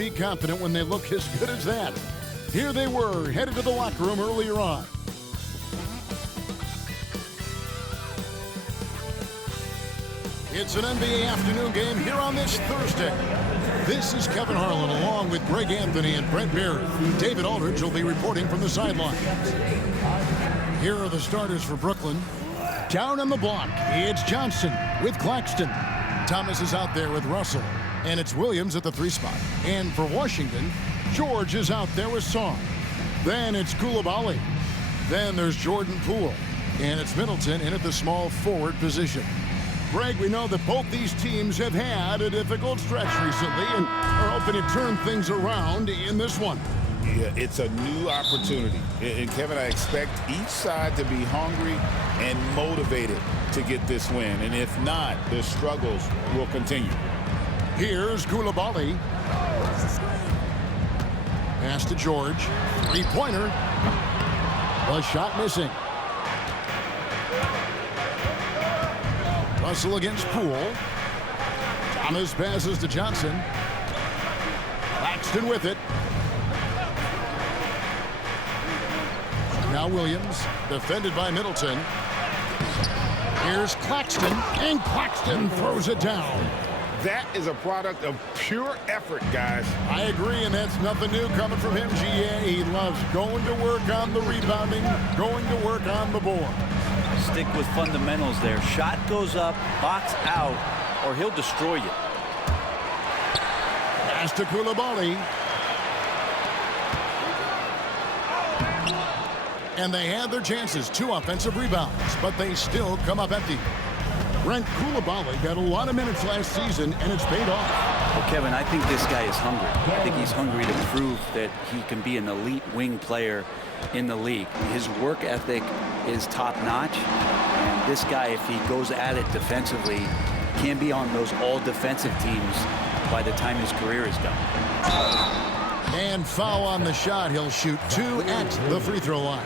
be confident when they look as good as that. Here they were, headed to the locker room earlier on. It's an NBA afternoon game here on this Thursday. This is Kevin Harlan along with Greg Anthony and Brent Barry. David Aldridge will be reporting from the sidelines. Here are the starters for Brooklyn. Down on the block, it's Johnson with Claxton. Thomas is out there with Russell. And it's Williams at the 3 spot. And for Washington, George is out there with Song. Then it's Koulibaly. Then there's Jordan Poole. And it's Middleton in at the small forward position. Greg, we know that both these teams have had a difficult stretch recently and are hoping to turn things around in this one. Yeah, it's a new opportunity. And Kevin, I expect each side to be hungry and motivated to get this win. And if not, the struggles will continue. Here's Koulibaly. Pass to George. Three-pointer. The shot missing. Russell against Poole. Thomas passes to Johnson. Claxton with it. Now Williams, defended by Middleton. Here's Claxton, and Claxton throws it down. That is a product of pure effort, guys. I agree, and that's nothing new coming from him, GA. He loves going to work on the rebounding, going to work on the board. Stick with fundamentals there. Shot goes up, box out, or he'll destroy you. Pass to Koulibaly. And they had their chances, 2 offensive rebounds, but they still come up empty. Brent, Koulibaly got a lot of minutes last season, and it's paid off. Well, Kevin, I think this guy is hungry. I think he's hungry to prove that he can be an elite wing player in the league. His work ethic is top-notch, and this guy, if he goes at it defensively, can be on those all-defensive teams by the time his career is done. And foul on the shot. He'll shoot 2 at the free throw line.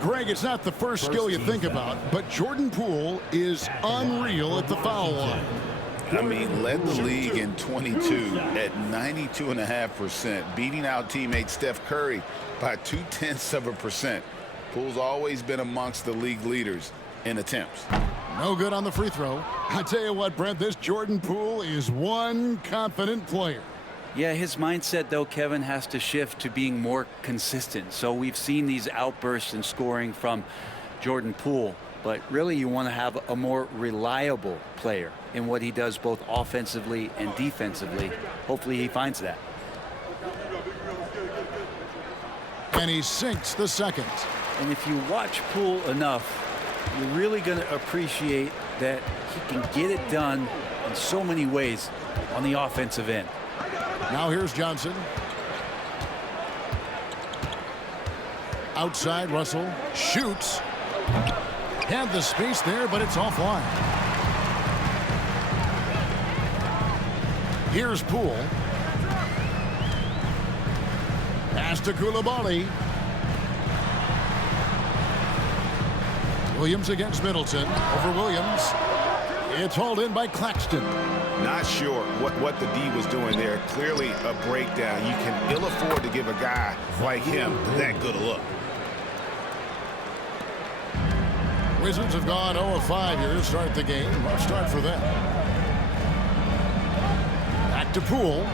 Greg, it's not the first skill you think about, but Jordan Poole is unreal at the foul line. I mean, led the league in 22 at 92.5%, beating out teammate Steph Curry by 0.2%. Poole's always been amongst the league leaders in attempts. No good on the free throw. I tell you what, Brent, this Jordan Poole is one confident player. Yeah, his mindset, though, Kevin, has to shift to being more consistent. So we've seen these outbursts in scoring from Jordan Poole, but really you want to have a more reliable player in what he does both offensively and defensively. Hopefully he finds that. And he sinks the second. And if you watch Poole enough, you're really going to appreciate that he can get it done in so many ways on the offensive end. Now here's Johnson. Outside, Russell shoots. Had the space there, but it's offline. Here's Poole. Pass to Koulibaly. Williams against Middleton. Over Williams. It's hauled in by Claxton. Not sure what the D was doing there. Clearly a breakdown. You can ill afford to give a guy like him that good a look. Wizards have gone 0 of 5 here to start the game. Rough start for them. Back to Poole.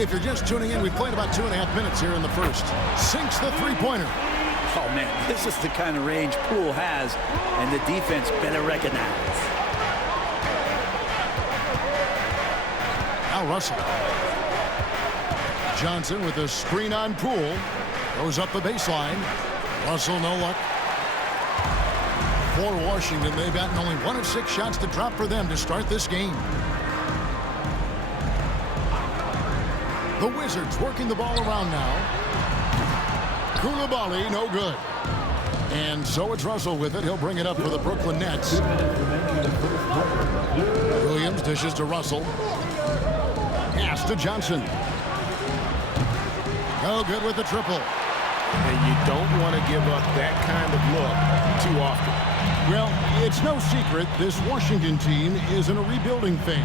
If you're just tuning in, we've played about 2.5 minutes here in the first. Sinks the three-pointer. Oh, man, this is the kind of range Poole has, and the defense better recognize. Now Russell. Johnson with a screen on Poole. Goes up the baseline. Russell, no luck. For Washington, they've gotten only 1 of 6 shots to drop for them to start this game. The Wizards working the ball around now. Koulibaly, no good. And so it's Russell with it. He'll bring it up for the Brooklyn Nets. Williams dishes to Russell. Pass to Johnson. No good with the triple. And you don't want to give up that kind of look too often. Well, it's no secret this Washington team is in a rebuilding phase.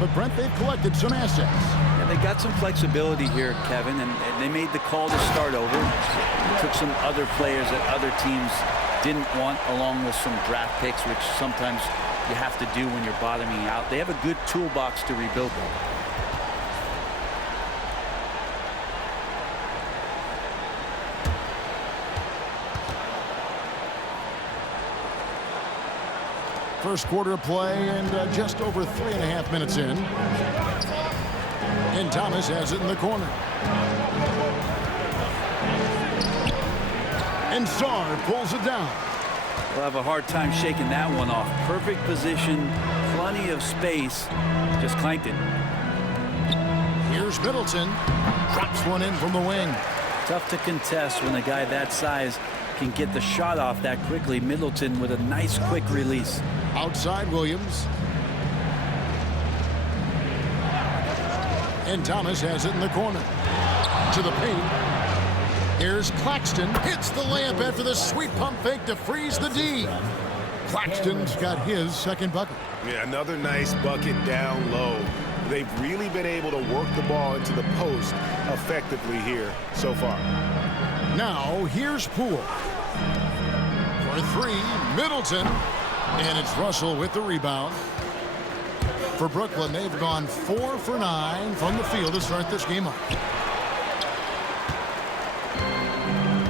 But, Brent, they've collected some assets. Yeah, they got some flexibility here, Kevin, and they made the call to start over. They took some other players that other teams didn't want, along with some draft picks, which sometimes you have to do when you're bottoming out. They have a good toolbox to rebuild them. First quarter of play and just over 3.5 minutes in. And Thomas has it in the corner. And Sarr pulls it down. We'll have a hard time shaking that one off. Perfect position, plenty of space, just clanked it. Here's Middleton. Drops one in from the wing. Tough to contest when a guy that size can get the shot off that quickly. Middleton with a nice quick release. Outside Williams. And Thomas has it in the corner. To the paint. Here's Claxton. Hits the layup after the sweet pump fake to freeze the D. Claxton's got his second bucket. Yeah, another nice bucket down low. They've really been able to work the ball into the post effectively here so far. Now here's Poole. For three, Middleton. And it's Russell with the rebound. For Brooklyn, they've gone 4 for 9 from the field to start this game off.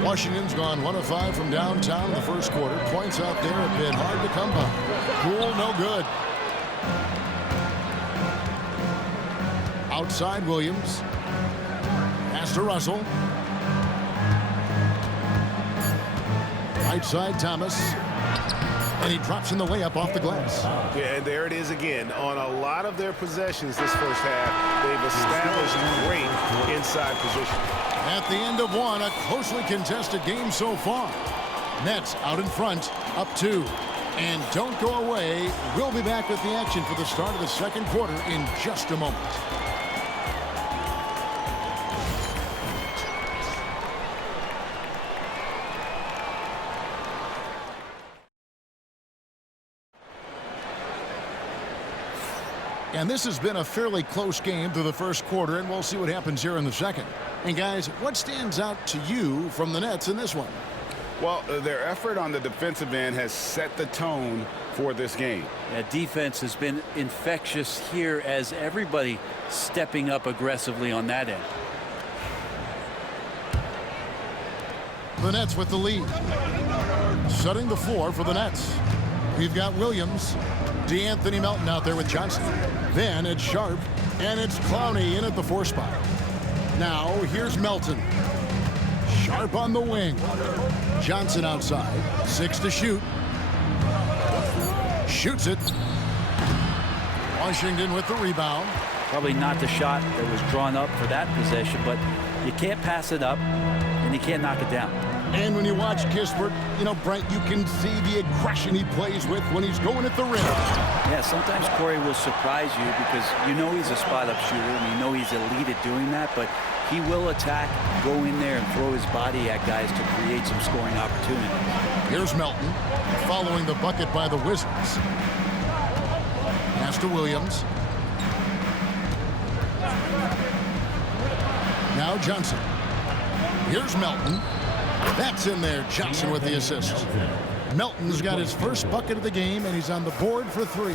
Washington's gone 1 of 5 from downtown in the first quarter. Points out there have been hard to come by. Poole, no good. Outside Williams. Pass to Russell. Right side Thomas. And he drops in the layup off the glass. Yeah, and there it is again. On a lot of their possessions this first half, they've established great inside position. At the end of one, a closely contested game so far. Nets out in front, up 2. And don't go away. We'll be back with the action for the start of the second quarter in just a moment. And this has been a fairly close game through the first quarter, and we'll see what happens here in the second. And guys, what stands out to you from the Nets in this one? Well, their effort on the defensive end has set the tone for this game. Yeah, defense has been infectious here as everybody stepping up aggressively on that end. The Nets with the lead. Setting the floor for the Nets. We've got Williams, DeAnthony Melton out there with Johnson. Then it's Sharp, and it's Clowney in at the 4 spot. Now here's Melton. Sharp on the wing. Johnson outside. 6 to shoot. Shoots it. Washington with the rebound. Probably not the shot that was drawn up for that possession, but you can't pass it up, and you can't knock it down. And when you watch Kispert, you know, Brent, you can see the aggression he plays with when he's going at the rim. Yeah, sometimes Corey will surprise you because you know he's a spot-up shooter and you know he's elite at doing that, but he will attack, go in there, and throw his body at guys to create some scoring opportunity. Here's Melton following the bucket by the Wizards. Pass to Williams. Now Johnson. Here's Melton. That's in there. Johnson with the assist. Melton's got his first bucket of the game, and he's on the board for 3.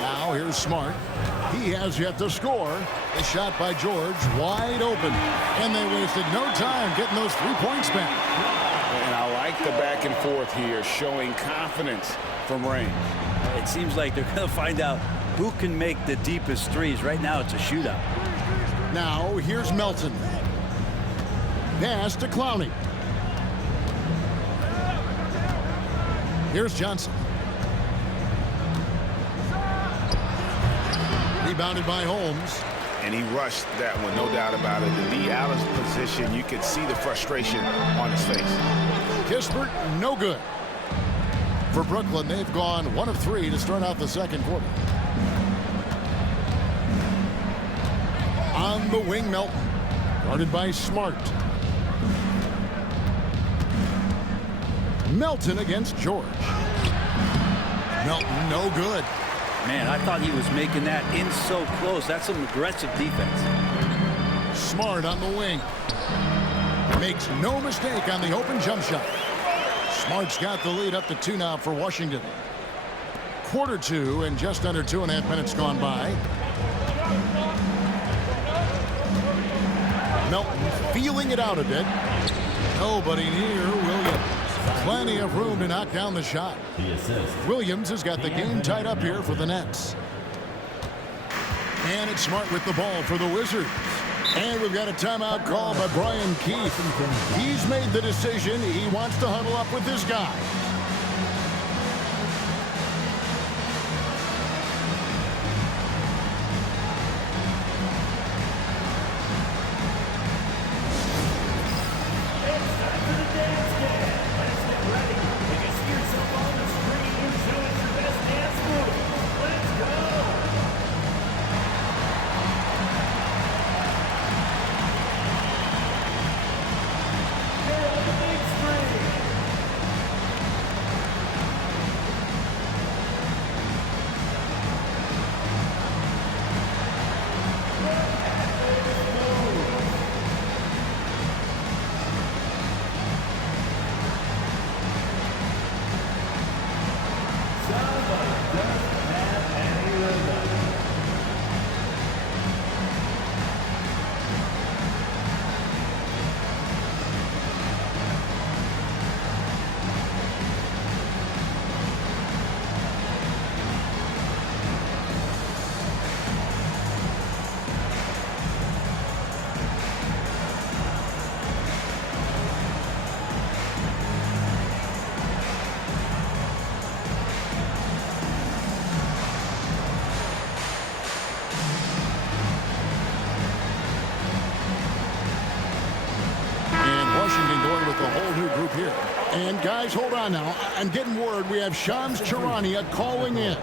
Now here's Smart. He has yet to score. A shot by George, wide open. And they wasted no time getting those 3 points back. And I like the back and forth here, showing confidence from range. It seems like they're going to find out who can make the deepest threes. Right now it's a shootout. Now here's Melton. Pass to Clowney. Here's Johnson. Rebounded by Holmes. And he rushed that one, no doubt about it. To be out of position, you could see the frustration on his face. Kispert, no good. For Brooklyn, they've gone 1 of 3 to start out the second quarter. On the wing, Melton. Guarded by Smart. Melton against George. Melton, no good. Man, I thought he was making that in so close. That's some aggressive defense. Smart on the wing. Makes no mistake on the open jump shot. Smart's got the lead up to 2 now for Washington. Quarter 2 and just under 2.5 minutes gone by. Melton feeling it out a bit. Nobody near Williams. Plenty of room to knock down the shot. Williams has got the game tied up here for the Nets. And it's Smart with the ball for the Wizards. And we've got a timeout call by Brian Keefe. He's made the decision. He wants to huddle up with this guy. Here. And guys, hold on now. I'm getting word we have Shams Charania calling in.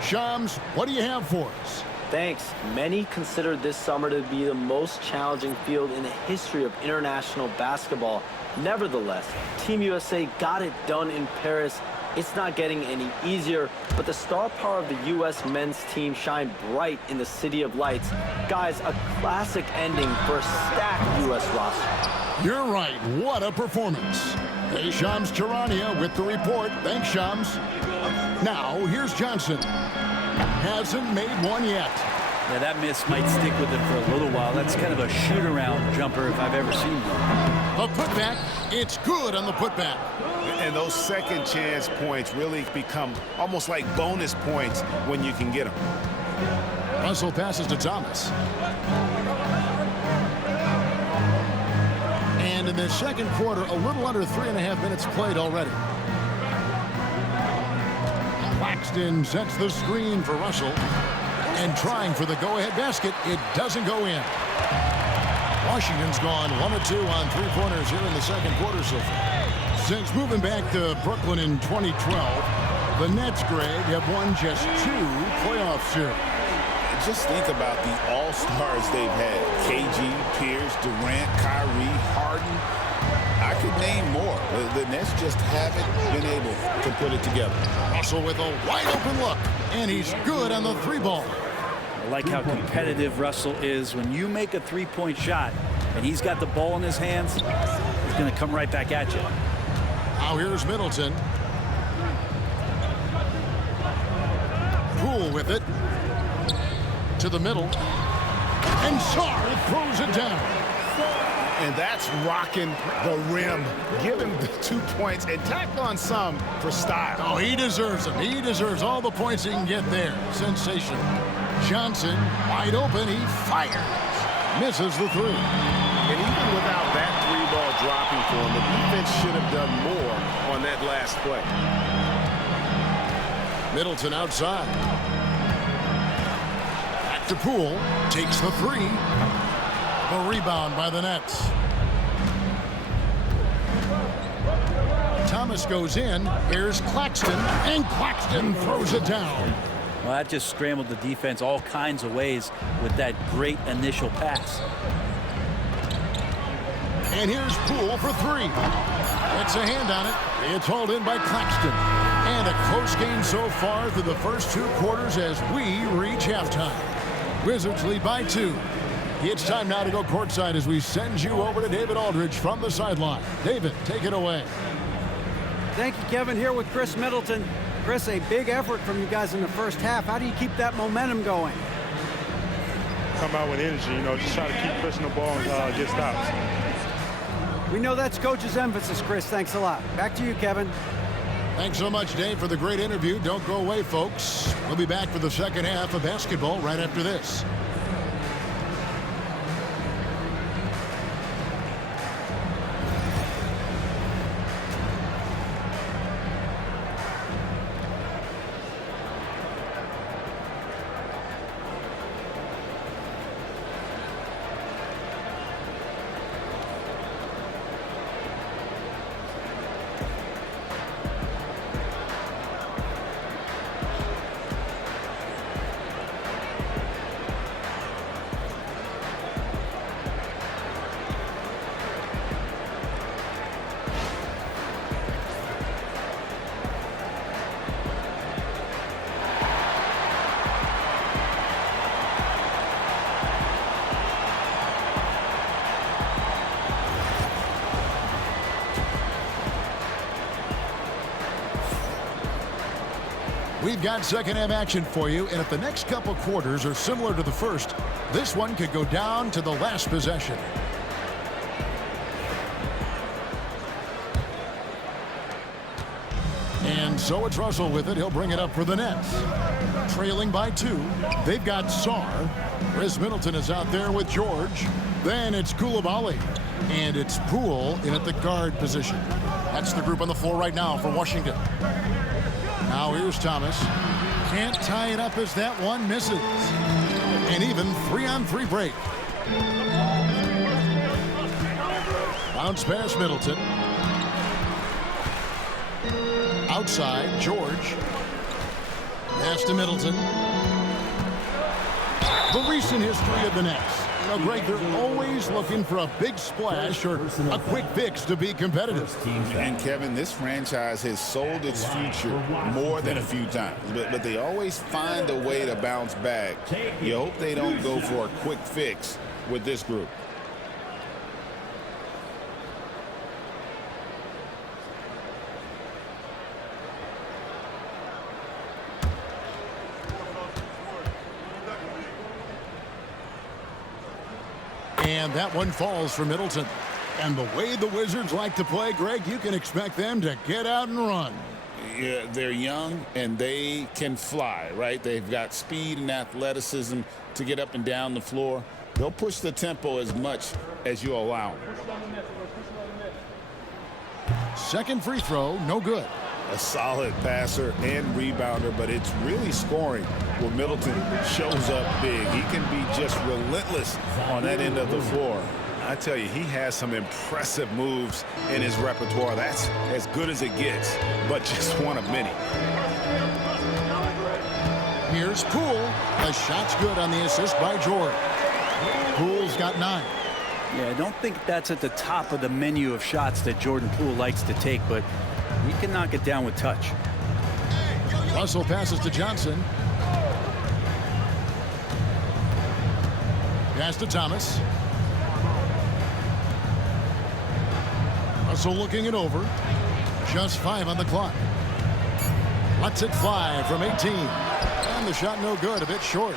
Shams, what do you have for us? Thanks. Many consider this summer to be the most challenging field in the history of international basketball. Nevertheless, Team USA got it done in Paris. It's not getting any easier, but the star power of the U.S. men's team shined bright in the City of Lights. Guys, a classic ending for a stacked U.S. roster. You're right. What a performance. Hey, Shams Charania with the report. Thanks, Shams. Now, here's Johnson. Hasn't made one yet. Yeah, that miss might stick with him for a little while. That's kind of a shoot-around jumper if I've ever seen one. A putback. It's good on the putback. And those second chance points really become almost like bonus points when you can get them. Russell passes to Thomas. And in the second quarter, a little under 3.5 minutes played already. Claxton sets the screen for Russell. And trying for the go-ahead basket, it doesn't go in. Washington's gone 1 of 2 on three-pointers here in the second quarter so far. Since moving back to Brooklyn in 2012, the Nets, Greg, have won just 2 playoff series. Just think about the all-stars they've had. KG, Pierce, Durant, Kyrie, Harden. I could name more. The Nets just haven't been able to put it together. Russell with a wide-open look, and he's good on the 3-ball. I like how competitive Russell is. When you make a three-point shot and he's got the ball in his hands, he's going to come right back at you. Now here's Middleton. Poole with it. To the middle. And Sarr throws it down. And that's rocking the rim. Give him the 2 points and tack on some for style. Oh, he deserves them. He deserves all the points he can get there. Sensational. Johnson, wide open. He fires. Misses the 3. And even without that 3-ball dropping for him, the defense should have done more on that last play. Middleton outside. Back to Poole. Takes the 3. A rebound by the Nets. Thomas goes in. Here's Claxton. And Claxton throws it down. Well, that just scrambled the defense all kinds of ways with that great initial pass. And here's Poole for three. Gets a hand on it. It's hauled in by Claxton. And a close game so far through the first 2 quarters as we reach halftime. Wizards lead by 2. It's time now to go courtside as we send you over to David Aldridge from the sideline. David, take it away. Thank you, Kevin. Here with Chris Middleton. Chris, a big effort from you guys in the first half. How do you keep that momentum going? Come out with energy, just try to keep pushing the ball and get stops. We know that's Coach's emphasis, Chris. Thanks a lot. Back to you, Kevin. Thanks so much, Dave, for the great interview. Don't go away, folks. We'll be back for the second half of basketball right after this. We've got second half action for you, and if the next couple quarters are similar to the first, this one could go down to the last possession. And so it's Russell with it. He'll bring it up for the Nets. Trailing by 2. They've got Sarr. Chris Middleton is out there with George. Then it's Koulibaly. And it's Poole in at the guard position. That's the group on the floor right now for Washington. Now here's Thomas. Can't tie it up as that one misses. And even 3-on-3 break. Bounce pass Middleton. Outside, George. Pass to Middleton. The recent history of the Nets. Greg, they're always looking for a big splash or a quick fix to be competitive. And, Kevin, this franchise has sold its future more than a few times. But they always find a way to bounce back. You hope they don't go for a quick fix with this group. And that one falls for Middleton. And the way the Wizards like to play, Greg, you can expect them to get out and run. Yeah, they're young and they can fly, right? They've got speed and athleticism to get up and down the floor. They'll push the tempo as much as you allow them. Second free throw, no good. A solid passer and rebounder, but it's really scoring where Middleton shows up big. He can be just relentless on that end of the floor. I tell you, he has some impressive moves in his repertoire. That's as good as it gets, but just one of many. Here's Poole. The shot's good on the assist by George. Poole's got 9. Yeah, I don't think that's at the top of the menu of shots that Jordan Poole likes to take, but he can knock it down with touch. Russell passes to Johnson. Pass to Thomas. Russell looking it over. Just 5 on the clock. Lets it fly from 18. And the shot no good, a bit short.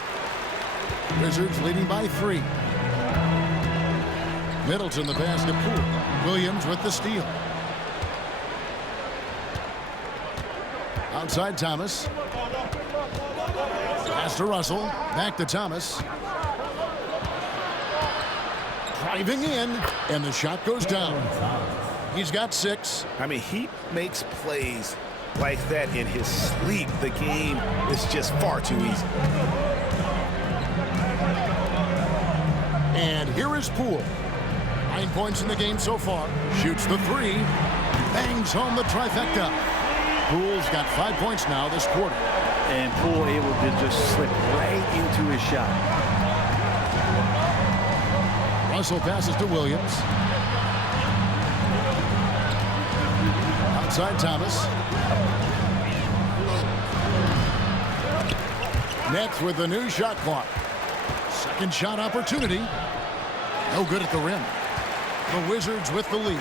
Wizards leading by 3. Middleton the pass to Poole. Williams with the steal. Outside Thomas. Pass to Russell. Back to Thomas. Driving in. And the shot goes down. He's got 6. I mean, he makes plays like that in his sleep. The game is just far too easy. And here is Poole. 9 points in the game so far. Shoots the 3. Bangs home the trifecta. Poole's got 5 points now this quarter. and Poole able to just slip right into his shot. Russell passes to Williams. Outside Thomas. Nets with the new shot clock. Second shot opportunity. No good at the rim. The Wizards with the lead.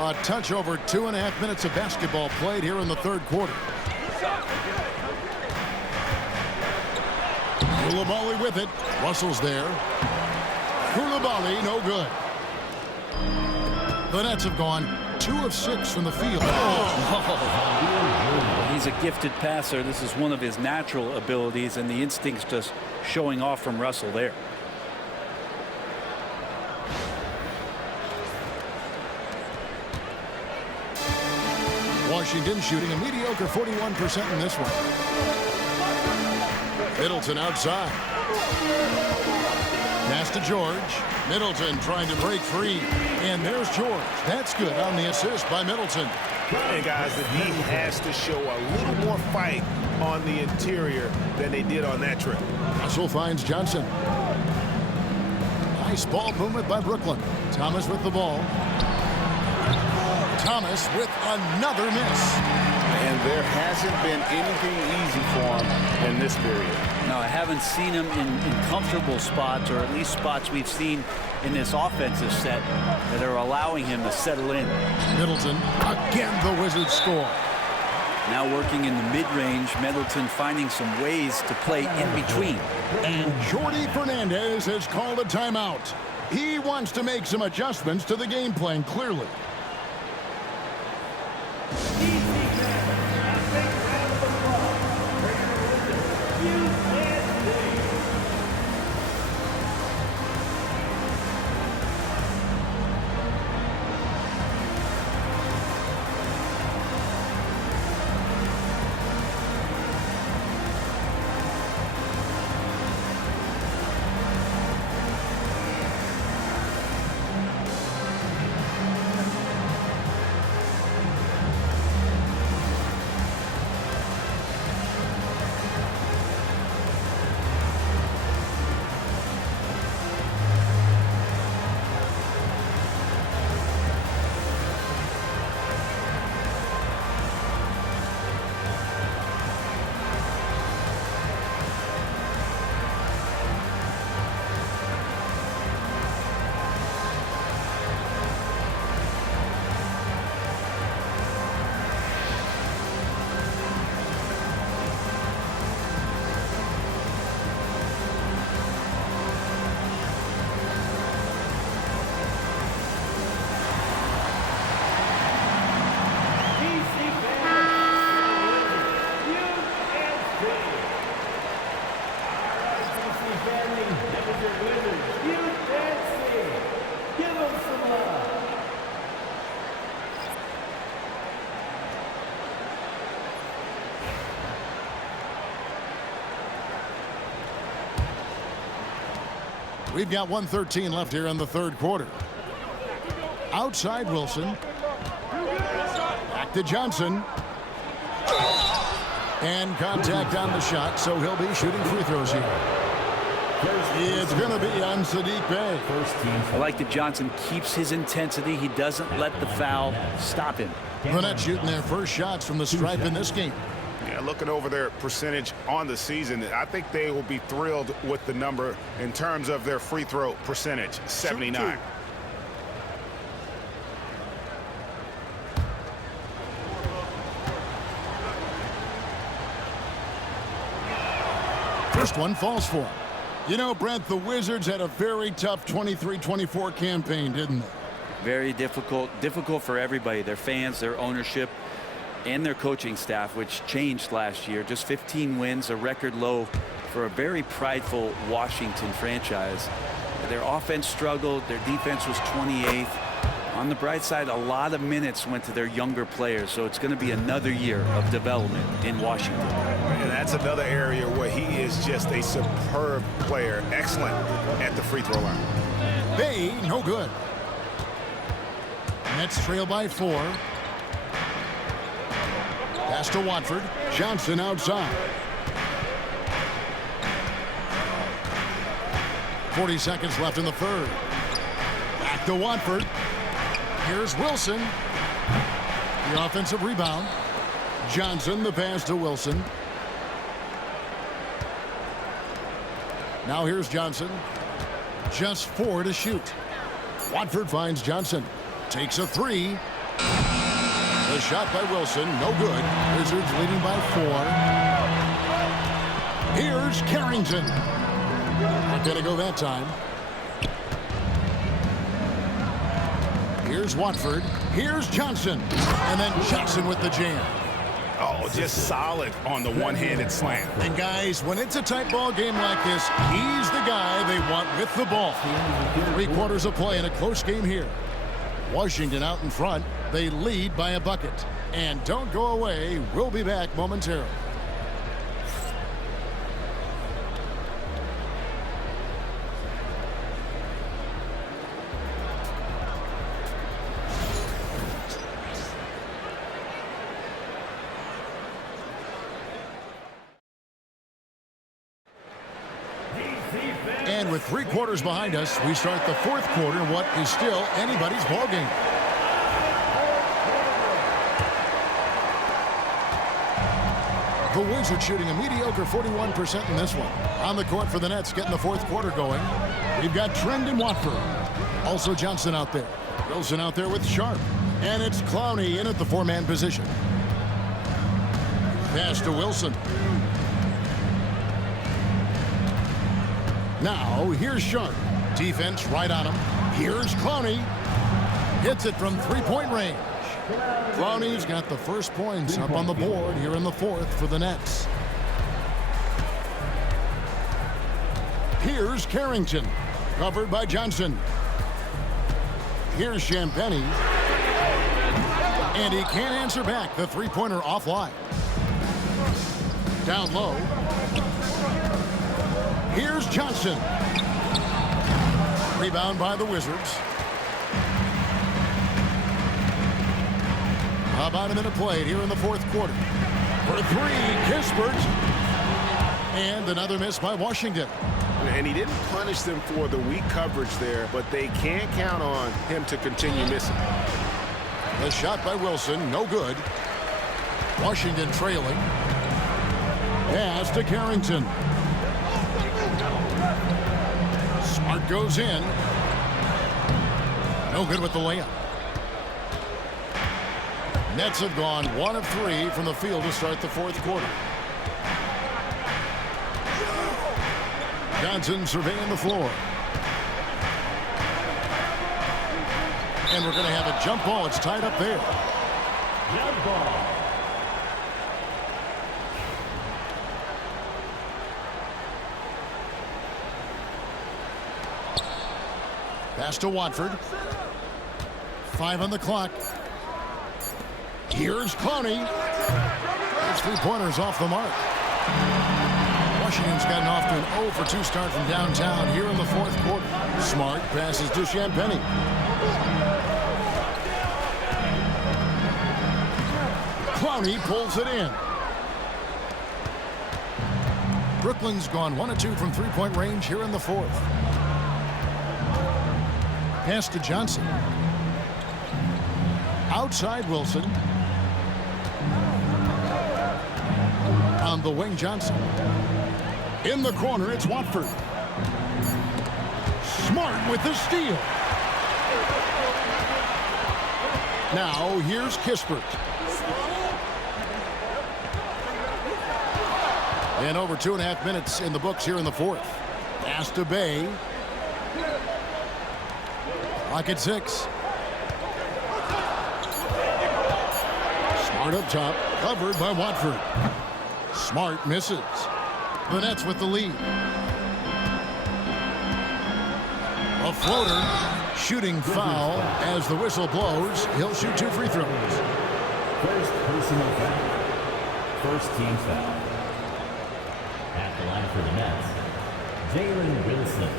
A touch over 2.5 minutes of basketball played here in the third quarter. Koulibaly with it. Russell's there. Koulibaly, no good. The Nets have gone 2 of 6 from the field. He's a gifted passer. This is one of his natural abilities, and the instincts just showing off from Russell there. Washington shooting a mediocre 41% in this one. Middleton outside. Pass to George. Middleton trying to break free. And there's George. That's good on the assist by Middleton. And guys, the D has to show a little more fight on the interior than they did on that trip. Russell finds Johnson. Nice ball movement by Brooklyn. Thomas with the ball. Thomas with another miss. And there hasn't been anything easy for him in this period. No, I haven't seen him in comfortable spots, or at least spots we've seen in this offensive set that are allowing him to settle in. Middleton, again the Wizards score. Now working in the mid-range, Middleton finding some ways to play in between. And Jordi Fernandez has called a timeout. He wants to make some adjustments to the game plan, clearly. We've got 1:13 left here in the third quarter. Outside Wilson. Back to Johnson. And contact on the shot, so he'll be shooting free throws here. It's going to be on Sadiq Bey. I like that Johnson keeps his intensity. He doesn't let the foul stop him. The Nets shooting their first shots from the stripe in this game. Yeah, looking over their percentage on the season, I think they will be thrilled with the number in terms of their free throw percentage, 79. First one falls for him. You know, Brent, the Wizards had a very tough 23-24 campaign, didn't they? Very difficult for everybody, their fans, their ownership, and their coaching staff, which changed last year. Just 15 wins, a record low for a very prideful Washington franchise. Their offense struggled. Their defense was 28th. On the bright side, a lot of minutes went to their younger players, so it's going to be another year of development in Washington. And that's another area where he is just a superb player, excellent at the free throw line. Bey, no good. Nets trail by 4. Pass to Watford. Johnson outside. 40 seconds left in the third. Back to Watford. Here's Wilson. The offensive rebound. Johnson, the pass to Wilson. Now here's Johnson. Just 4 to shoot. Watford finds Johnson. Takes a 3. The shot by Wilson, no good. Wizards leading by 4. Here's Carrington. Not going to go that time. Here's Watford. Here's Johnson. And then Jackson with the jam. Oh, just solid on the one-handed slam. And guys, when it's a tight ball game like this, he's the guy they want with the ball. 3 quarters of play in a close game here. Washington out in front. They lead by a bucket. And don't go away. We'll be back momentarily. And with 3 quarters behind us, we start the 4th quarter in what is still anybody's ball game. The Wizards shooting a mediocre 41% in this one. On the court for the Nets, getting the 4th quarter going. We've got Trend and Watford. Also Johnson out there. Wilson out there with Sharp. And it's Clowney in at the 4-man position. Pass to Wilson. Now, here's Sharp. Defense right on him. Here's Clowney. Hits it from 3-point range. Clowney's got the first points up on the board here in the 4th for the Nets. Here's Carrington. Covered by Johnson. Here's Champagnie. And he can't answer back. The 3-pointer offline. Down low. Here's Johnson. Rebound by the Wizards. About a minute played here in the 4th quarter. For 3, Kispert. And another miss by Washington. And he didn't punish them for the weak coverage there, but they can't count on him to continue missing. The shot by Wilson, no good. Washington trailing. Pass to Carrington. Smart goes in. No good with the layup. Nets have gone 1 of 3 from the field to start the 4th quarter. Johnson surveying the floor. And we're going to have a jump ball. It's tied up there. Jump ball. Pass to Watford. 5 on the clock. Here's Clowney. His 3-pointers off the mark. Washington's gotten off to an 0 for 2 start from downtown here in the 4th quarter. Smart passes to Champagnie. Clowney pulls it in. Brooklyn's gone 1 of 2 from 3-point range here in the 4th. Pass to Johnson. Outside Wilson. On the wing, Johnson. In the corner, it's Watford. Smart with the steal. Now, here's Kispert. And over 2.5 minutes in the books here in the 4th. Pass to Bay. Clock at 6. Smart up top, covered by Watford. Smart misses. The Nets with the lead. A floater. Shooting foul as the whistle blows. He'll shoot 2 free throws. First personal foul. First team foul. At the line for the Nets, Jalen Wilson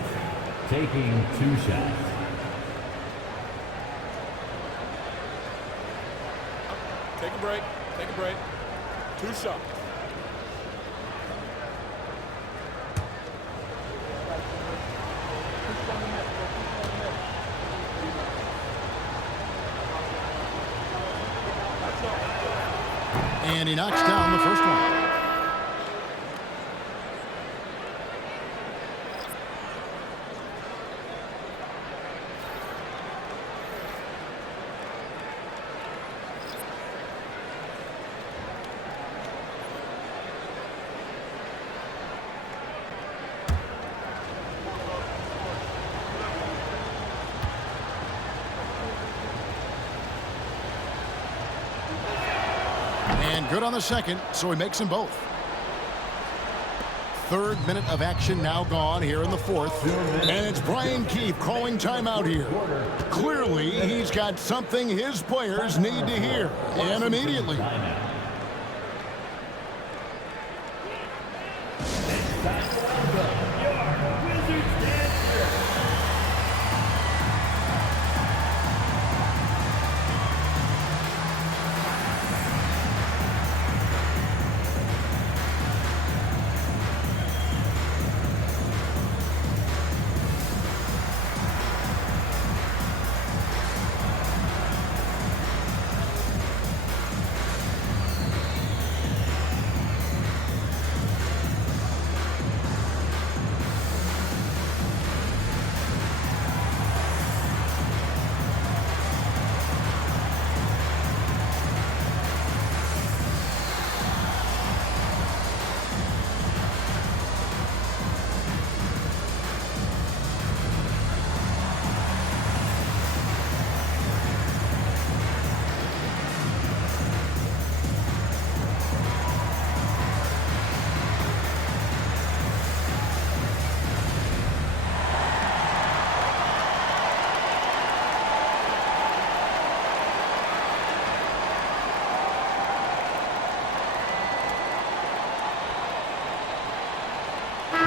taking 2 shots. Take a break. Take a break. 2 shots. And he knocks down the first one. And good on the second, so he makes them both. Third minute of action now gone here in the fourth. And it's Brian Keefe calling timeout here. Clearly, he's got something his players need to hear, and immediately.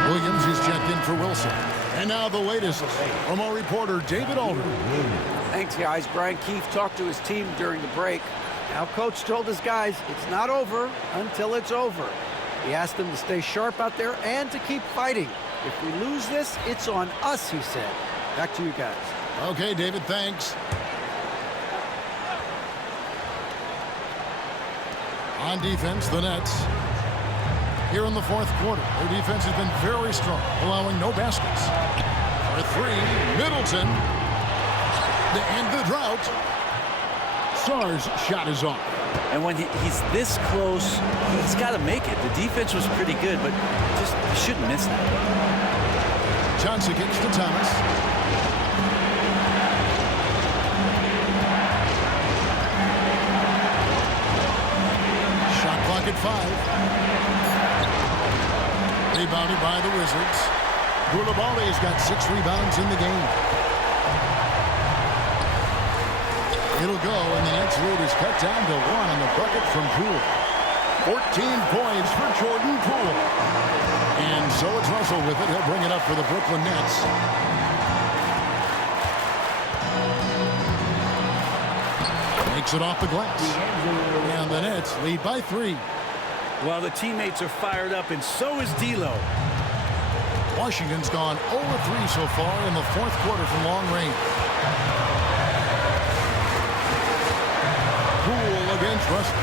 Williams is checked in for Wilson. And now the latest from our reporter, David Aldridge. Thanks, guys. Brian Keefe talked to his team during the break. Now, Coach told his guys it's not over until it's over. He asked them to stay sharp out there and to keep fighting. If we lose this, it's on us, he said. Back to you guys. Okay, David, thanks. On defense, the Nets. Here in the fourth quarter, their defense has been very strong, allowing no baskets. For three, Middleton. To end the drought. Sarr's shot is off. And when he's this close, he's got to make it. The defense was pretty good, but just shouldn't miss that. Johnson kicks to Thomas. Shot clock at 5. Rebounded by the Wizards. Koulibaly's got 6 rebounds in the game. It'll go, and the Nets lead is cut down to 1 on the bucket from Poole. 14 points for Jordan Poole. And so it's Russell with it. He'll bring it up for the Brooklyn Nets. Makes it off the glass. And the Nets lead by 3. Well, the teammates are fired up, and so is D'Lo. Washington's gone 0-3 so far in the fourth quarter from long range. Poole against Russell.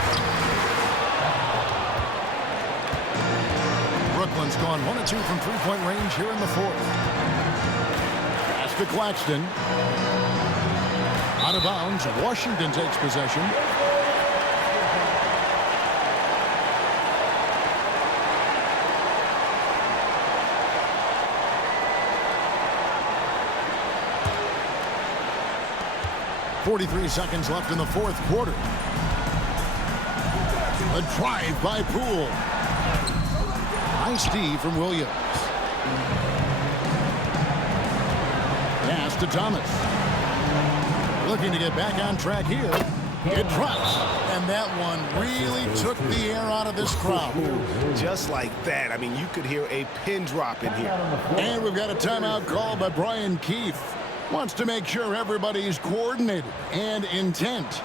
Brooklyn's gone 1-2 from three-point range here in the fourth. Pass to Claxton. Out of bounds. Washington takes possession. .43 seconds left in the fourth quarter. A drive by Poole. Nice D from Williams. Pass to Thomas. Looking to get back on track here. It drops. And that one really took the air out of this crowd. Just like that. I mean, you could hear a pin drop in here. And we've got a timeout called by Brian Keefe. Wants to make sure everybody's coordinated and intent.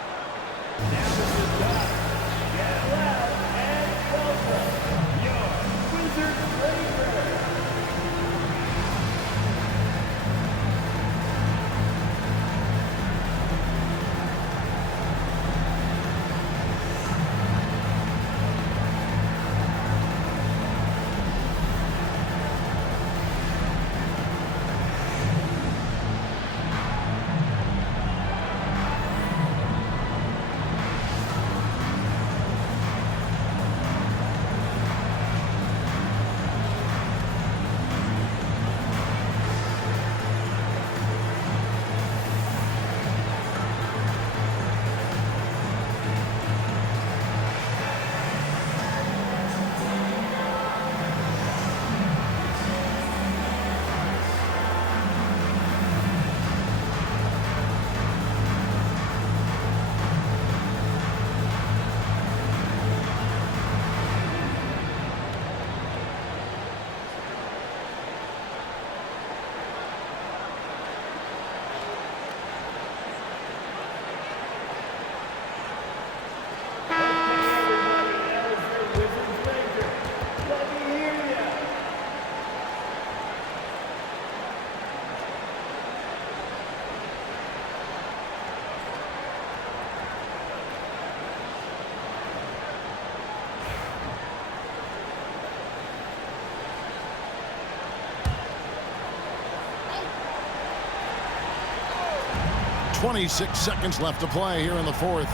.26 seconds left to play here in the fourth.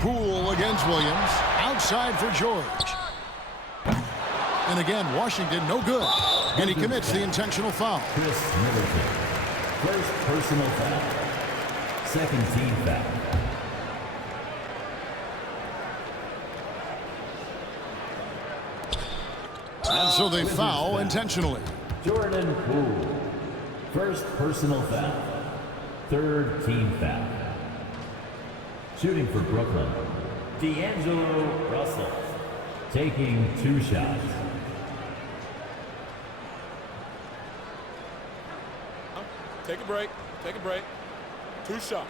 Poole against Williams. Outside for George. And again, Washington no good. And he commits the intentional foul. Chris Middleton. First personal foul. Second team foul. And so they foul intentionally. Jordan Poole. First personal foul. Third team foul. Shooting for Brooklyn, D'Angelo Russell. Taking 2 shots. Take a break. Take a break. 2 shots.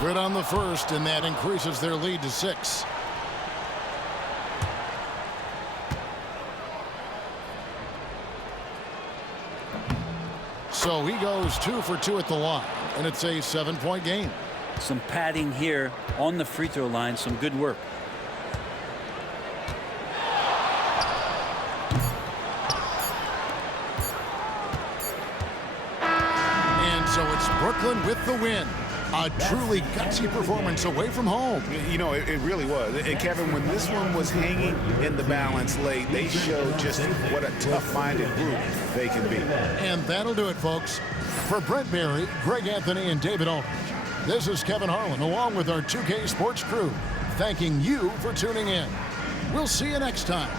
Good on the first, and that increases their lead to 6. So he goes 2 for 2 at the line, and it's a 7-point game. Some padding here on the free throw line. Some good work. And so it's Brooklyn with the win. A truly gutsy performance away from home. You know, it really was. And Kevin, when this one was hanging in the balance late, they showed just what a tough-minded group they can be. And that'll do it, folks. For Brent Barry, Greg Anthony, and David Aldridge, this is Kevin Harlan, along with our 2K Sports crew, thanking you for tuning in. We'll see you next time.